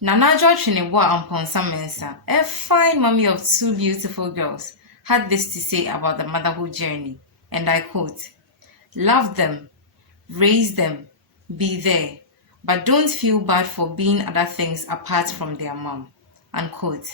Nanajo Chinibwa Amponsa Mensa, a fine mommy of two beautiful girls, had this to say about the motherhood journey, and I quote, "Love them, raise them, be there, but don't feel bad for being other things apart from their mom." Unquote.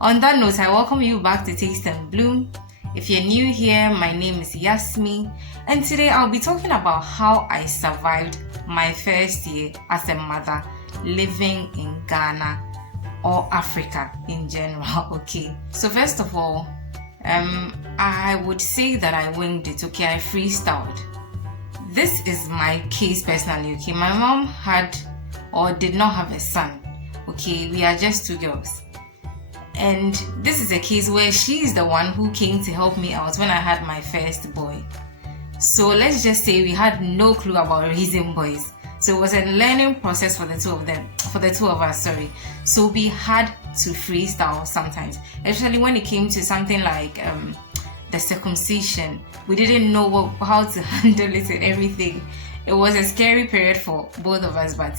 On that note, I welcome you back to Taste and Bloom. If you're new here, my name is Yasmi, and today I'll be talking about how I survived my first year as a mother living in Ghana or Africa in general. Okay, so first of all, I would say that I winged it. Okay, I freestyled. This is my case personally. Okay, my mom had or did not have a son. Okay, we are just two girls. And this is a case where she is the one who came to help me out when I had my first boy. So let's just say we had no clue about raising boys. So it was a learning process for the two of us, sorry. So we had to freestyle sometimes, especially when it came to something like the circumcision. We didn't know how to handle it and everything. It was a scary period for both of us, but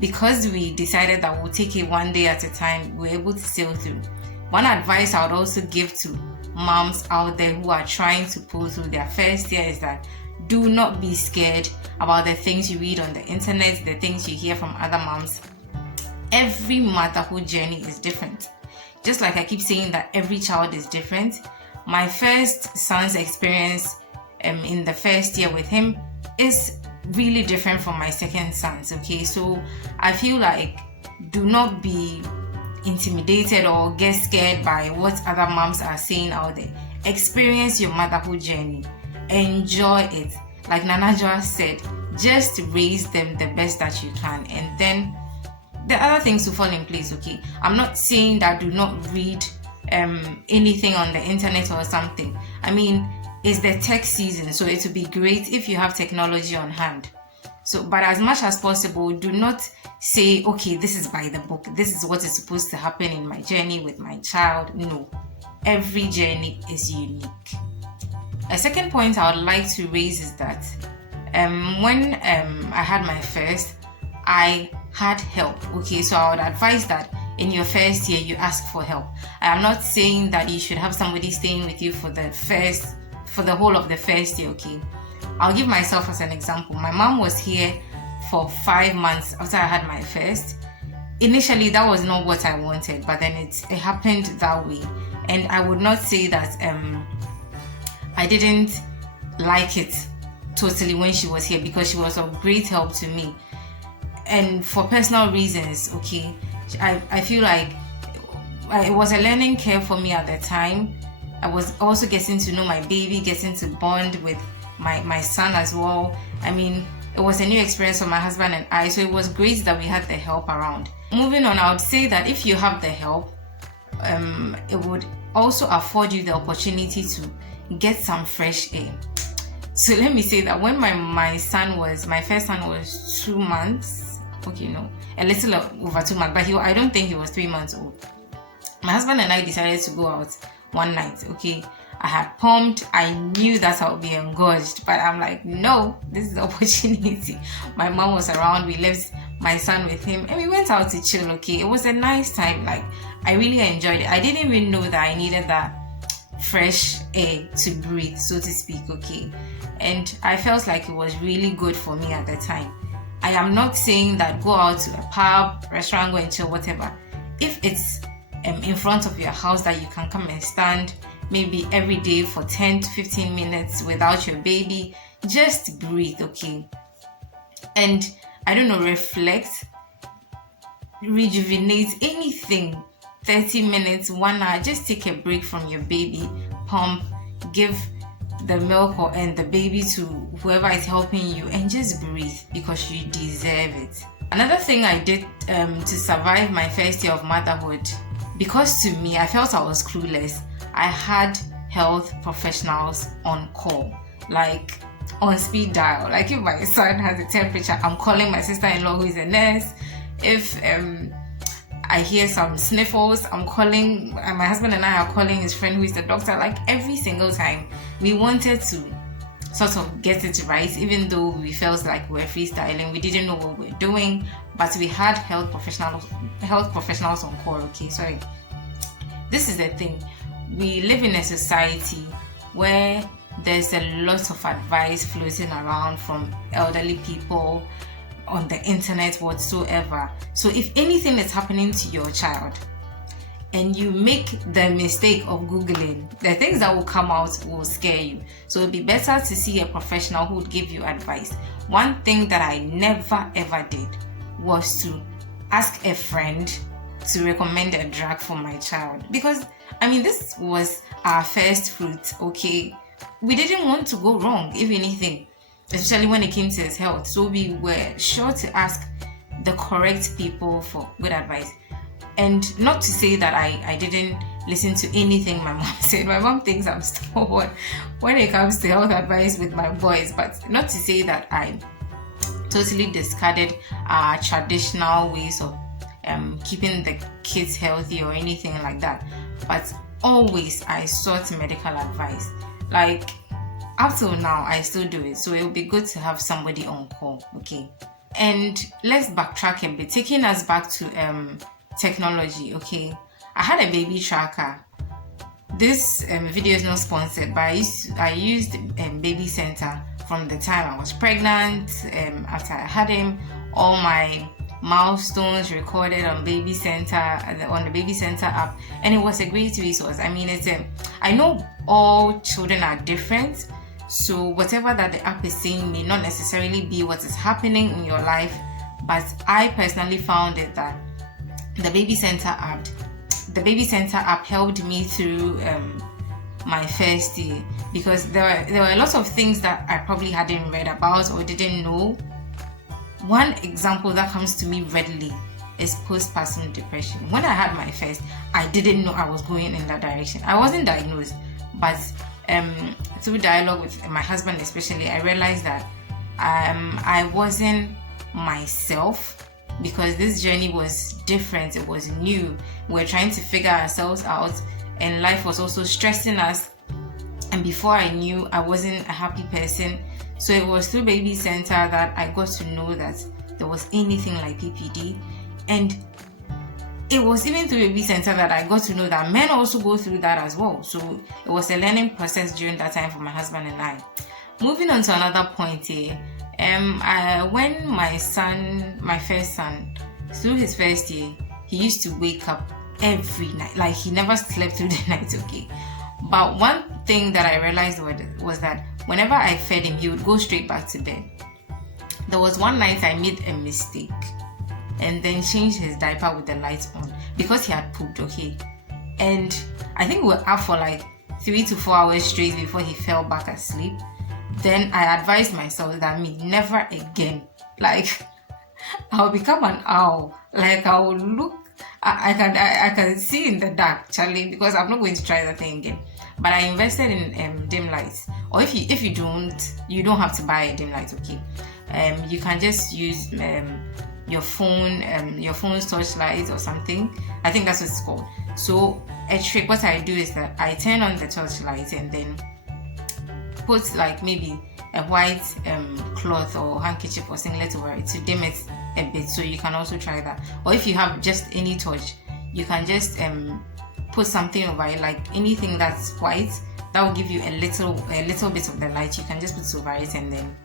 because we decided that we'll take it one day at a time, we were able to sail through. One advice I would also give to moms out there who are trying to pull through their first year is that do not be scared about the things you read on the internet, the things you hear from other moms. Every motherhood journey is different. Just like I keep saying that every child is different, my first son's experience in the first year with him is really different from my second son's. Okay, so I feel like do not be intimidated or get scared by what other moms are saying out there. Experience your motherhood journey, enjoy it. Like Nana Joa said, just raise them the best that you can, and then the other things will fall in place. Okay, I'm not saying that do not read anything on the internet or something. I mean, it's the tech season, so it would be great if you have technology on hand. So, but as much as possible, do not say, okay, this is by the book, this is what is supposed to happen in my journey with my child. No, every journey is unique. A second point I would like to raise is that when I had my first, I had help. Okay, so I would advise that in your first year, you ask for help. I am not saying that you should have somebody staying with you for the whole of the first year. Okay, I'll give myself as an example. My mom was here for 5 months after I had my first. Initially, that was not what I wanted, but then it happened that way. And I would not say that I didn't like it totally when she was here, because she was of great help to me. And for personal reasons, okay, I feel like it was a learning curve for me at the time. I was also getting to know my baby, getting to bond with my son as well. I mean, it was a new experience for my husband and I, so it was great that we had the help around. Moving on, I would say that if you have the help, it would also afford you the opportunity to get some fresh air. So let me say that when my first son was 2 months, okay, no, a little over 2 months, but I don't think he was 3 months old. My husband and I decided to go out one night. Okay, I had pumped. I knew that I would be engorged, but I'm like, no, this is the opportunity. My mom was around. We left my son with him, and we went out to chill. Okay, it was a nice time. Like, I really enjoyed it. I didn't even know that I needed that fresh air to breathe, so to speak. Okay, and I felt like it was really good for me at the time. I am not saying that go out to a pub, restaurant, go and chill, whatever. If it's in front of your house that you can come and stand maybe every day for 10 to 15 minutes without your baby, just breathe. Okay, and I don't know, reflect, rejuvenate, anything. 30 minutes, 1 hour, just take a break from your baby, pump, give the milk and the baby to whoever is helping you, and just breathe, because you deserve it. Another thing I did to survive my first year of motherhood, because to me I felt I was clueless, I had health professionals on call, like on speed dial. Like if my son has a temperature, I'm calling my sister-in-law who is a nurse. If I hear some sniffles, I'm calling, my husband and I are calling his friend who is the doctor. Like every single time we wanted to sort of get it right, even though we felt like we were freestyling. We didn't know what we were doing, but we had health professionals on call. Okay, sorry. This is the thing. We live in a society where there's a lot of advice floating around from elderly people on the internet whatsoever. So if anything is happening to your child and you make the mistake of Googling, the things that will come out will scare you. So it'd be better to see a professional who would give you advice. One thing that I never ever did was to ask a friend to recommend a drug for my child, because this was our first fruit. Okay, we didn't want to go wrong, if anything, especially when it came to his health. So we were sure to ask the correct people for good advice. And not to say that I didn't listen to anything my mom said. My mom thinks I'm stubborn when it comes to health advice with my boys, but not to say that I totally discarded our traditional ways of keeping the kids healthy or anything like that. But always I sought medical advice. Like up till now, I still do it. So it would be good to have somebody on call. Okay. And let's backtrack a bit, taking us back to technology. Okay, I had a baby tracker. This video is not sponsored, but I used Baby Center from the time I was pregnant. After I had him, all my milestones recorded on Baby Center, on the Baby Center app, and it was a great resource. I know all children are different, so whatever that the app is saying may not necessarily be what is happening in your life, but I personally found it that the Baby Center app helped me through my first year, because there were a lot of things that I probably hadn't read about or didn't know. One example that comes to me readily is postpartum depression. When I had my first, I didn't know I was going in that direction. I wasn't diagnosed, but through dialogue with my husband especially, I realized that I wasn't myself, because this journey was different. It was new. We were trying to figure ourselves out, and life was also stressing us. And before I knew, I wasn't a happy person. So it was through Baby Center that I got to know that there was anything like PPD. And it was even through Baby Center that I got to know that men also go through that as well. So it was a learning process during that time for my husband and I. Moving on to another point here. When my first son, through his first year, he used to wake up every night. Like, he never slept through the night, okay? But one thing that I realized was that whenever I fed him, he would go straight back to bed. There was one night I made a mistake and then changed his diaper with the lights on because he had pooped, okay? And I think we were up for like 3 to 4 hours straight before he fell back asleep. Then I advised myself that never again. Like, I'll become an owl. Like, I will look, I can see in the dark, Charlie, because I'm not going to try that thing again. But I invested in dim lights. Or if you don't have to buy a dim light, okay? You can just use your phone's torchlight or something. I think that's what it's called. So a trick, what I do is that I turn on the torchlight and then put like maybe a white cloth or handkerchief or singlet over it to dim it a bit. So you can also try that. Or if you have just any torch, you can just put something over it, like anything that's white, that will give you a little bit of the light. You can just put over it and then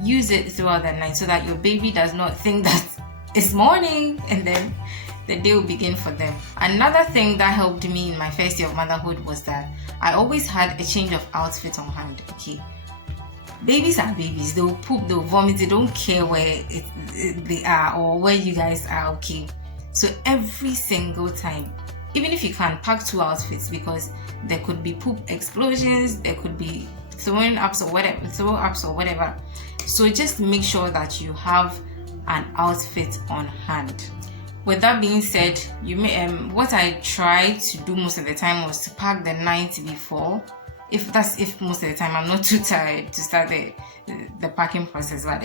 use it throughout the night so that your baby does not think that it's morning, and then the day will begin for them. Another thing that helped me in my first year of motherhood was that I always had a change of outfit on hand. Okay, babies are babies. They'll poop, they'll vomit. They don't care where they are or where you guys are. Okay, so every single time, even if you can pack 2 outfits, because there could be poop explosions, there could be throw ups or whatever. So just make sure that you have an outfit on hand. With that being said, you may what I tried to do most of the time was to pack the night before. If most of the time I'm not too tired to start the packing process. But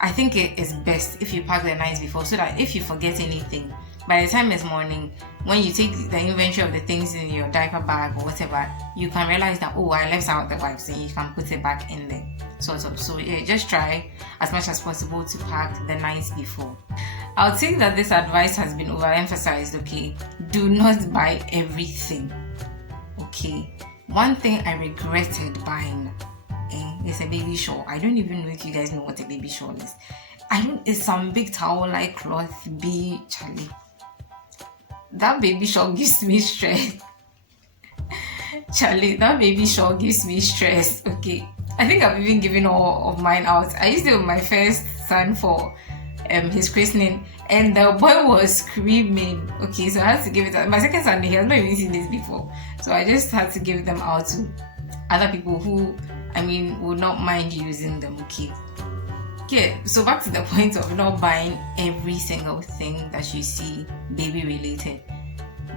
I think it is best if you pack the night before, so that if you forget anything, by the time it's morning, when you take the inventory of the things in your diaper bag or whatever, you can realize that, oh, I left out the wipes, and you can put it back in there, sort of. So yeah, just try as much as possible to pack the night before. I'll think that this advice has been overemphasized, okay? Do not buy everything, okay? One thing I regretted buying is a baby shawl. I don't even know if you guys know what a baby shawl is. It's some big towel-like cloth, Charlie. That baby shawl gives me stress. Charlie, that baby shawl gives me stress, okay? I think I've even given all of mine out. I used it with my first son for his christening, and the boy was screaming, okay, so I had to give it out. My second son, he has not even seen this before, so I just had to give them out to other people who, would not mind using them, okay? Okay, so back to the point of not buying every single thing that you see baby related.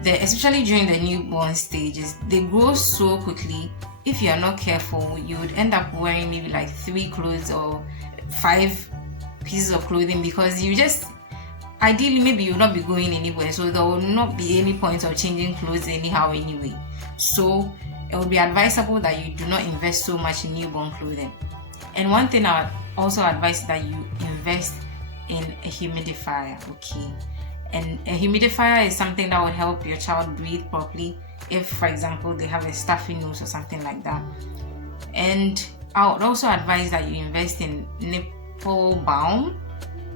Especially during the newborn stages, they grow so quickly. If you are not careful, you would end up wearing maybe like 3 clothes or 5 pieces of clothing, because you just, ideally, maybe you'll not be going anywhere, so there will not be any point of changing clothes anyhow anyway. So it would be advisable that you do not invest so much in newborn clothing. And one thing I would also advise that you invest in a humidifier, okay? And a humidifier is something that would help your child breathe properly if, for example, they have a stuffy nose or something like that. And I would also advise that you invest in nipple balm.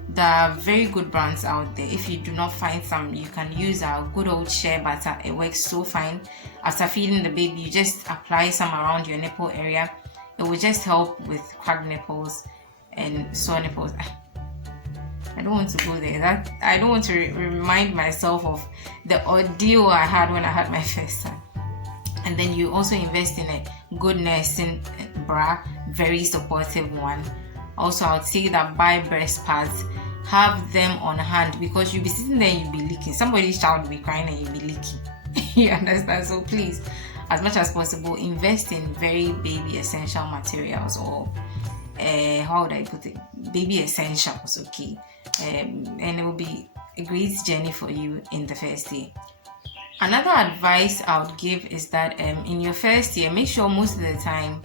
There are very good brands out there. If you do not find some, you can use our good old shea butter. It works so fine. After feeding the baby, you just apply some around your nipple area. It will just help with cracked nipples and sore nipples. I don't want to go there. I don't want to remind myself of the ordeal I had when I had my first son. And then you also invest in a good nursing bra, very supportive one. Also, I would say that buy breast pads, have them on hand, because you'll be sitting there and you'll be leaking. Somebody's child will be crying and you'll be leaking. You understand? So please, as much as possible, invest in very baby essential materials, or how would I put it? Baby essentials, okay? And it will be a great journey for you in the first year. Another advice I would give is that in your first year, make sure most of the time,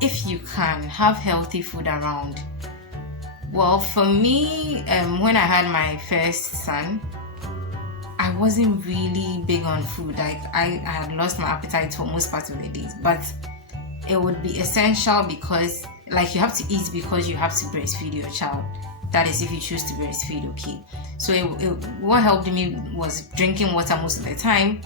if you can, have healthy food around. Well, for me, when I had my first son, I wasn't really big on food. Like I had lost my appetite for most parts of the days, but it would be essential, because like you have to eat because you have to breastfeed your child. That is if you choose to breastfeed, okay? So what helped me was drinking water most of the time,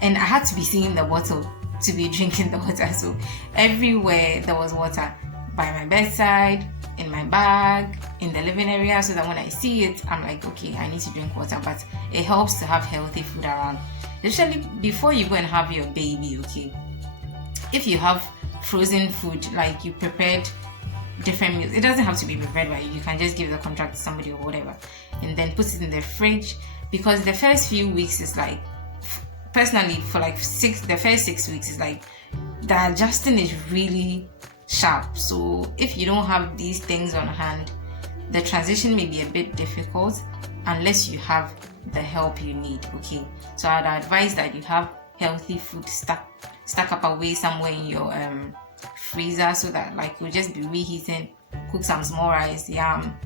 and I had to be seeing the bottle to be drinking the water. So everywhere there was water, by my bedside, in my bag, in the living area, so that when I see it, I'm like, okay, I need to drink water. But it helps to have healthy food around, especially before you go and have your baby, okay? If you have frozen food, like you prepared different meals, it doesn't have to be prepared by you. You can just give the contract to somebody or whatever, and then put it in the fridge, because the first few weeks is like, personally, for like the first 6 weeks is like, the adjusting is really sharp. So if you don't have these things on hand, the transition may be a bit difficult unless you have the help you need, okay? So I'd advise that you have healthy food stuck up away somewhere in your freezer, so that like you'll just be reheating, cook some small rice, yam,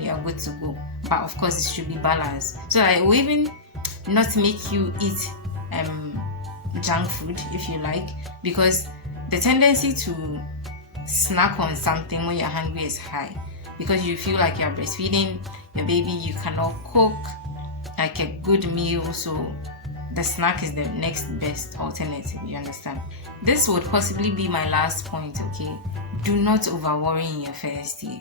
you're good to go. But of course it should be balanced, so that it will even not make you eat junk food, if you like, because the tendency to snack on something when you're hungry is high, because you feel like you're breastfeeding your baby, you cannot cook like a good meal, so the snack is the next best alternative, you understand? This would possibly be my last point, okay? Do not over worry in your first year.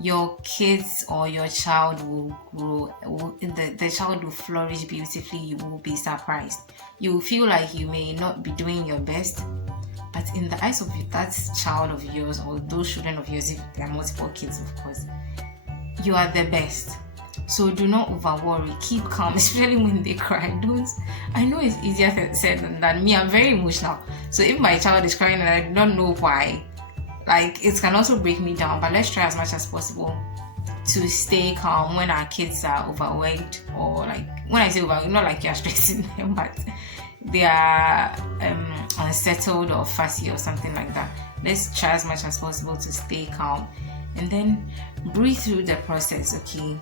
Your kids or your child will grow, the child will flourish beautifully. You will be surprised. You will feel like you may not be doing your best, but in the eyes of that child of yours, or those children of yours, if there are multiple kids, of course, you are the best. So do not over worry. Keep calm, especially when they cry. I know it's easier said than done. Me, I'm very emotional. So if my child is crying and I don't know why, like, it can also break me down. But let's try as much as possible to stay calm when our kids are overworked, or like when I say overworked, not like you're stressing them, but they are unsettled or fussy or something like that. Let's try as much as possible to stay calm and then breathe through the process. Okay,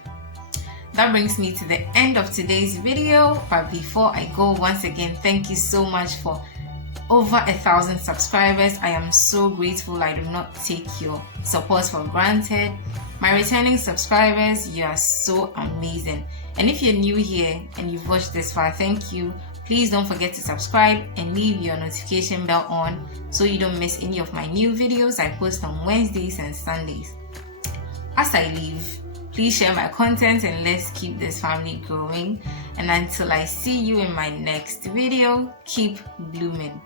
that brings me to the end of today's video. But before I go, once again, thank you so much for over 1,000 subscribers. I am so grateful. I do not take your support for granted. My returning subscribers, you are so amazing. And if you're new here and you've watched this far, thank you. Please don't forget to subscribe and leave your notification bell on so you don't miss any of my new videos I post on Wednesdays and Sundays. As I leave, please share my content and let's keep this family growing. And until I see you in my next video, keep blooming.